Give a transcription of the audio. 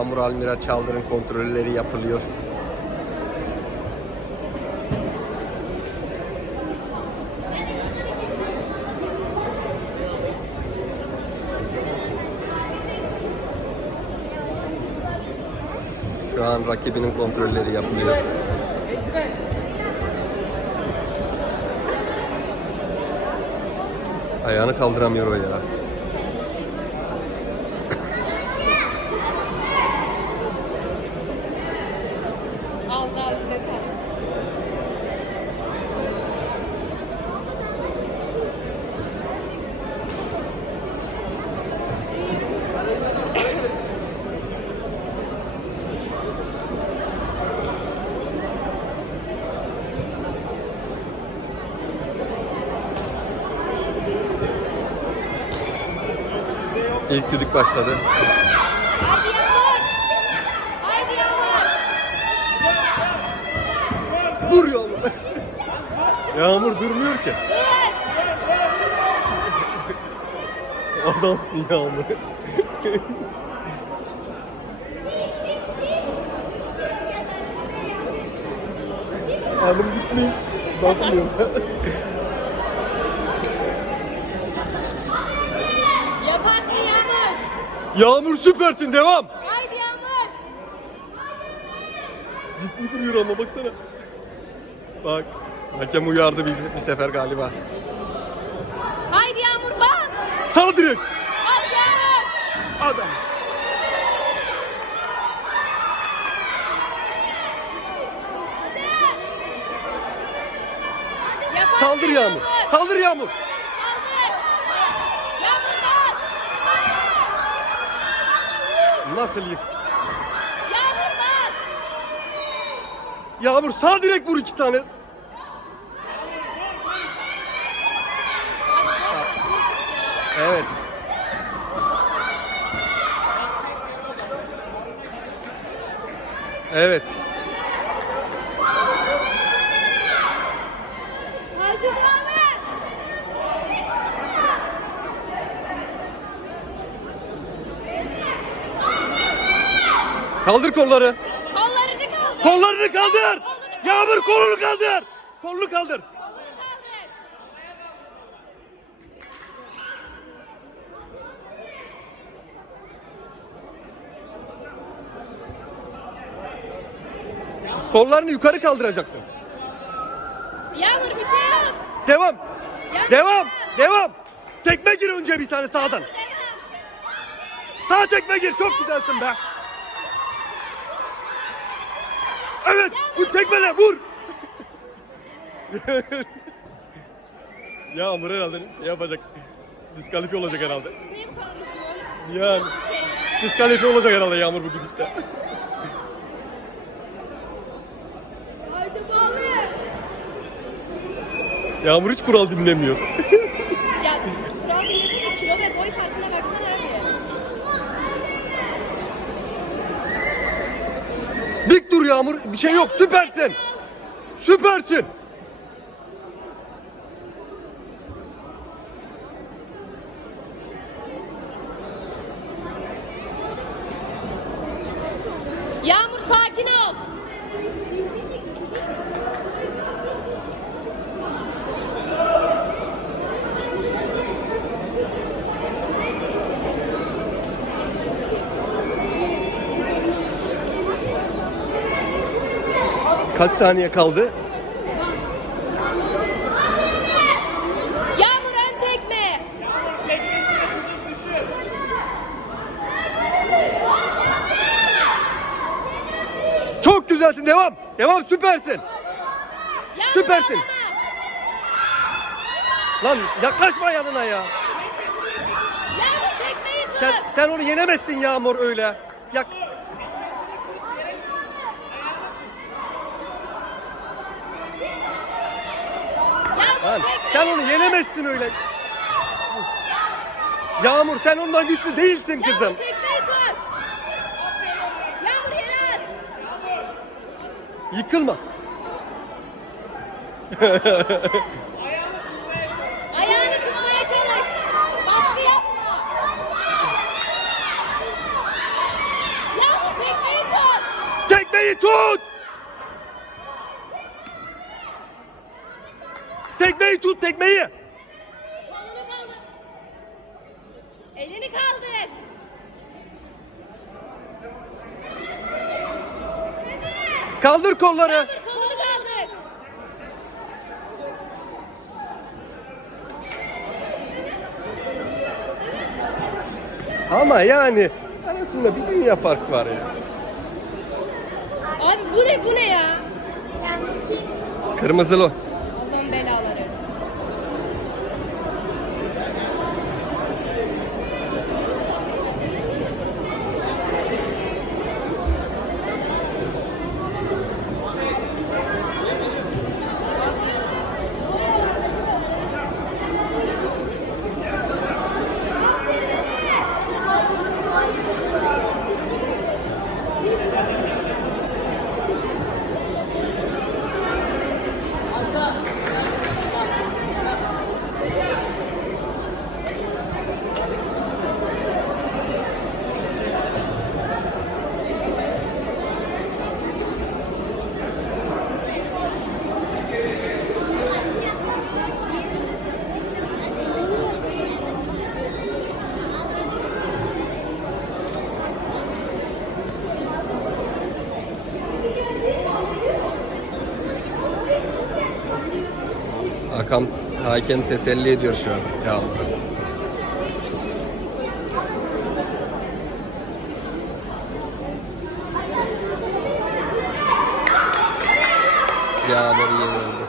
Yağmur Almira Çaldır'ın kontrolleri yapılıyor. Şu an rakibinin kontrolleri yapılıyor. Ayağını kaldıramıyor o ya. İlk düdük başladı. Vur Yağmur. Yağmur durmuyor ki. Adamsın Yağmur. Hanım gitti hiç. Bakmıyor. Yaparsın Yağmur! Yağmur süpersin devam. Haydi Yağmur! Ciddi duruyor ama baksana. Bak. Hakem uyardı bir, bir sefer galiba. Haydi Yağmur bas! Sağ direk. Haydi Yağmur! Adam. Saldır Yağmur. Saldır Yağmur. Saldır! Yağmur bas! Nasıl yıksın? Yağmur bas! Yağmur sağ direk vur iki tane. Evet. Evet. Kaldır kolları. Kollarını kaldır! Kollarını kaldır. Yağmur kolunu kaldır. Kolunu kaldır. Kolunu kaldır! Kollarını yukarı kaldıracaksın. Yağmur bir şey yok! Devam. Yağmur, Devam. Devam. Tekme gir önce bir tane sağdan. Devam! Sağ tekme gir. Çok güzelsin be. Evet. Bu tekmele vur. Yağmur herhalde şey yapacak. Diskalifiye olacak herhalde. Yani diskalifiye olacak herhalde Yağmur bu gidişte. Yağmur hiç kural dinlemiyor. Ya kural dinlesene kilo ve boy farkına baksana abi. Dik dur Yağmur. Bir şey yok. Süpersin. Süpersin. Yağmur sakin ol. Kaç saniye kaldı? Yağmur ön tekme. Çok güzelsin. Devam. Devam. Süpersin. Yağmur Süpersin. Lan yaklaşma yanına ya. Yağmur tekmeyi tut. Sen sen onu yenemezsin Yağmur öyle. Yak. Lan sen onu yenemezsin öyle. Yağmur sen ondan güçlü değilsin kızım. Yıkılma. Ayağını tutmaya çalış. Baskı yapma. Yağmur Tekmeyi tut! Tekmeyi tut tekmeyi! Elini kaldır. Kaldır kolları. Kolunu kaldır. Ama yani arasında bir dünya fark var ya. Abi bu ne bu ne ya? Kırmızılı. Hakan hakem teselli ediyor şu an. Ya. Yağmur yenildi.